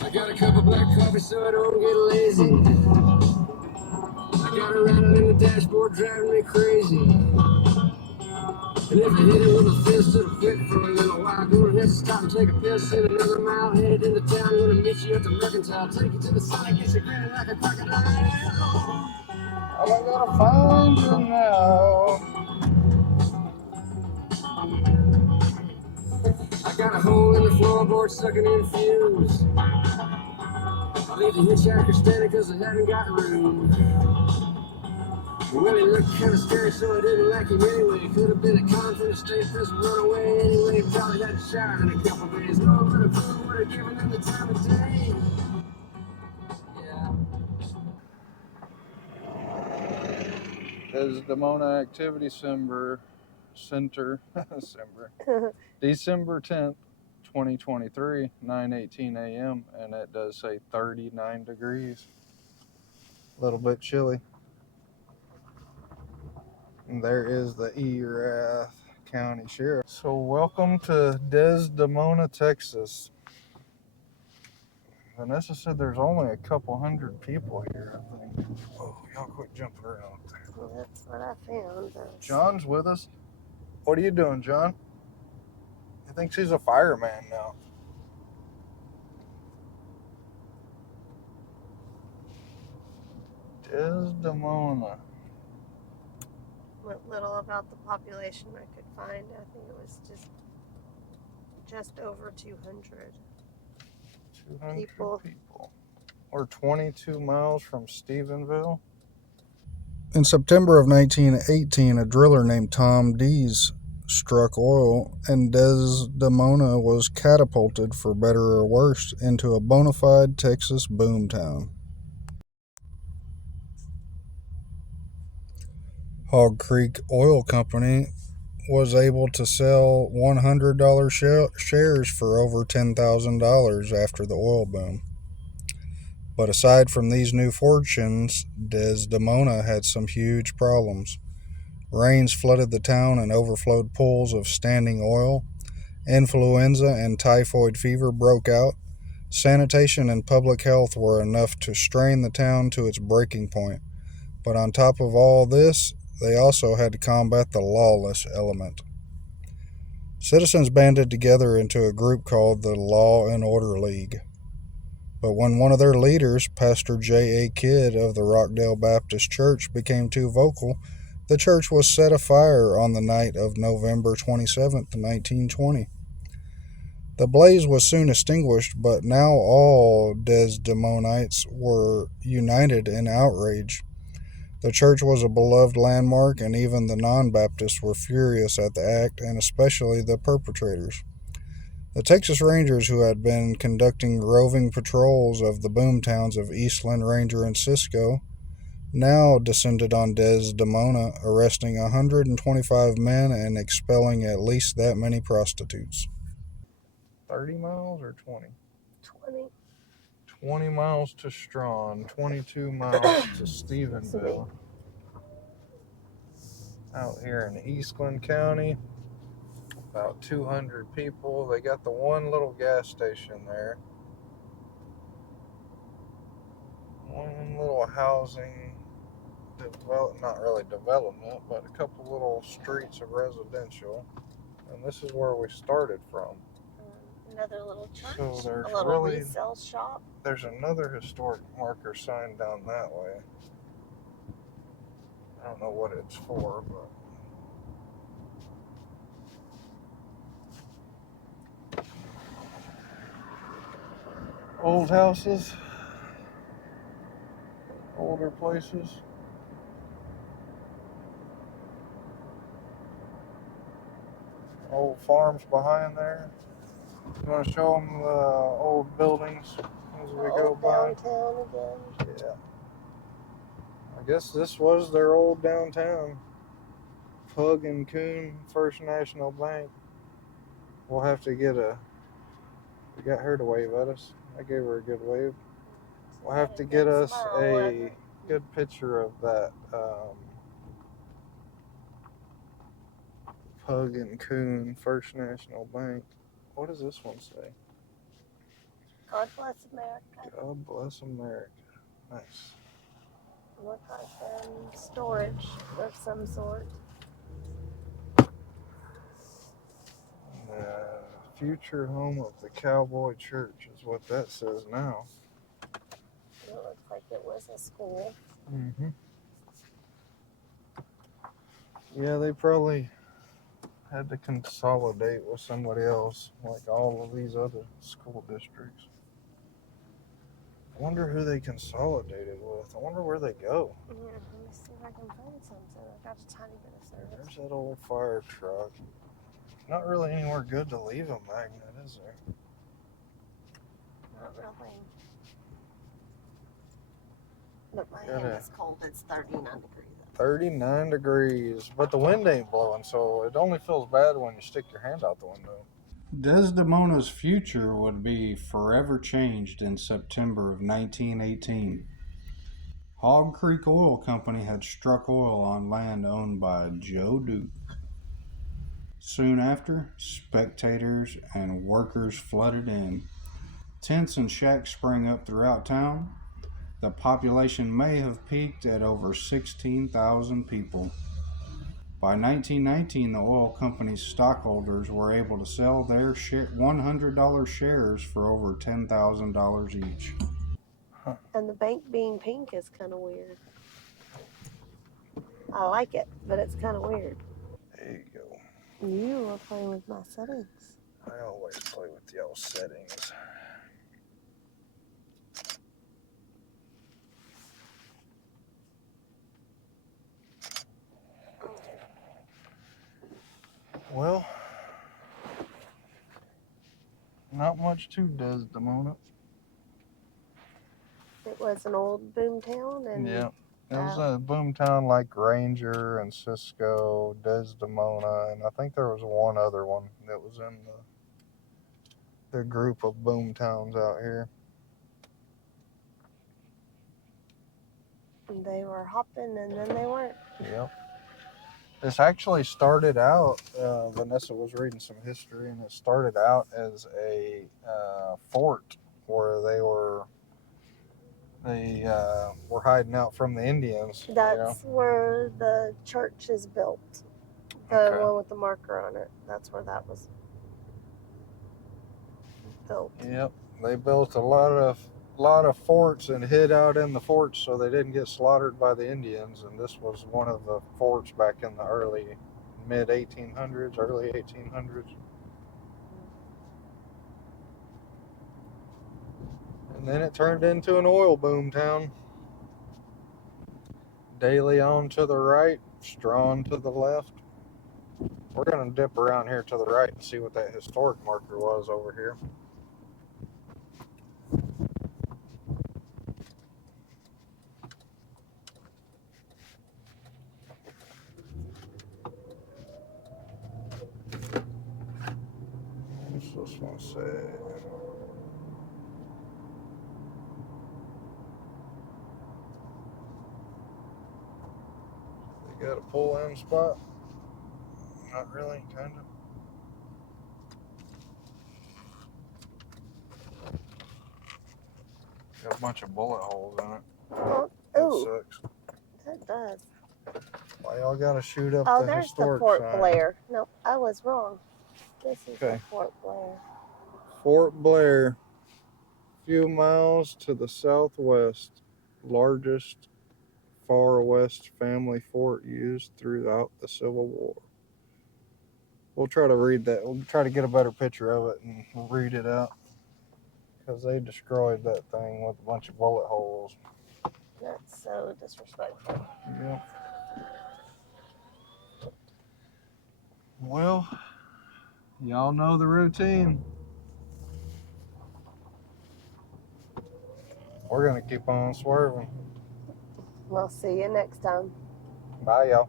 I got a cup of black coffee so I don't get lazy. I got her running in the dashboard driving me crazy. And if I hit it with a fist, it'll quit for a little while. Gonna have to stop and take a piss in another mile. Headed into town, gonna meet you at the mercantile. Take you to the sun, get you grinning like a crocodile. I'm gonna find you now. I got a hole in the floorboard sucking in fumes. I'll leave the hitchhiker standing cause I haven't got room. Well, he looked kinda scary, so I didn't like him anyway. Could have been a con from the state prison runaway anyway. Probably hadn't showered in a couple days. No one would have given him the time of day. Yeah. Desdemona Activity Center, December 10th, 2023, 9:18 a.m. And it does say 39 degrees. A little bit chilly. And there is the Erath County Sheriff. So welcome to Desdemona, Texas. Vanessa said there's only a couple hundred people here, I think. Oh, y'all quit jumping around there. Well, that's what I found. John's with us. What are you doing, John? He thinks he's a fireman now. Desdemona. What little about the population I could find, I think it was just over 200. 200 people. We're 22 miles from Stephenville. In September of 1918, a driller named Tom Dees struck oil, and Desdemona was catapulted, for better or worse, into a bona fide Texas boomtown. Hog Creek Oil Company was able to sell $100 shares for over $10,000 after the oil boom. But aside from these new fortunes, Desdemona had some huge problems. Rains flooded the town and overflowed pools of standing oil. Influenza and typhoid fever broke out. Sanitation and public health were enough to strain the town to its breaking point. But on top of all this, they also had to combat the lawless element. Citizens banded together into a group called the Law and Order League. But when one of their leaders, Pastor J.A. Kidd of the Rockdale Baptist Church, became too vocal, the church was set afire on the night of November 27, 1920. The blaze was soon extinguished, but now all Desdemonites were united in outrage. The church was a beloved landmark, and even the non-Baptists were furious at the act, and especially the perpetrators. The Texas Rangers, who had been conducting roving patrols of the boomtowns of Eastland, Ranger, and Cisco, now descended on Desdemona, arresting 125 men and expelling at least that many prostitutes. 30 miles or 20? 20. 20 miles to Strawn, 22 miles to Stephenville. Out here in Eastland County, about 200 people. They got the one little gas station there. One little housing, not really development, but a couple little streets of residential. And this is where we started from. Another little church, so there's a little resale shop. There's another historic marker sign down that way. I don't know what it's for, but old houses, older places. Old farms behind there. You want to show them the old buildings as we go by? Downtown again. Yeah. I guess this was their old downtown. Pug and Coon First National Bank. We'll have to get we got her to wave at us. I gave her a good wave. We'll have to get us a good picture of that Pug and Coon First National Bank. What does this one say? God bless America. God bless America. Nice. Look like storage of some sort. Future home of the Cowboy Church is what that says now. It looks like it was a school. Mm-hmm. Yeah, they probably had to consolidate with somebody else, like all of these other school districts. I wonder who they consolidated with. I wonder where they go. Yeah, let me see if I can find something. I got a tiny bit of service. There's that old fire truck. Not really anywhere good to leave a magnet, is there? Not really. But my hand is cold. It's 39 degrees. 39 degrees, but the wind ain't blowing, so it only feels bad when you stick your hand out the window. Desdemona's future would be forever changed in September of 1918. Hog Creek Oil Company had struck oil on land owned by Joe Duke. Soon after, spectators and workers flooded in. Tents and shacks sprang up throughout town. The population may have peaked at over 16,000 people. By 1919, the oil company's stockholders were able to sell their $100 shares for over $10,000 each. And the bank being pink is kind of weird. I like it, but it's kind of weird. There you go. You are playing with my settings. I always play with y'all settings. Well, not much to Desdemona. It was an old boomtown, and yeah, it was a boomtown like Ranger and Cisco, Desdemona, and I think there was one other one that was in the group of boomtowns out here. They were hopping, and then they weren't. Yep. This actually started out, Vanessa was reading some history, and it started out as a fort where they were hiding out from the Indians. That's where the church is built. The one with the marker on it. That's where that was built. Yep. They built a lot of forts and hid out in the forts so they didn't get slaughtered by the Indians, and this was one of the forts back in the mid 1800s, early 1800s. And then it turned into an oil boom town. Daily on to the right, Strawn to the left. We're going to dip around here to the right and see what that historic marker was over here. What's this one say? They got a pull-in spot? Not really, kind of. Got a bunch of bullet holes in it. Oh, sucks. That does. Why y'all gotta shoot up Oh, the there's the historic Fort sign? Blair. No, I was wrong. This is the Fort Blair. Fort Blair, few miles to the southwest, largest far west family fort used throughout the Civil War. We'll try to read that. We'll try to get a better picture of it and we'll read it out, because they destroyed that thing with a bunch of bullet holes. That's so disrespectful. Yep. Well, y'all know the routine. We're going to keep on swerving. We'll see you next time. Bye, y'all.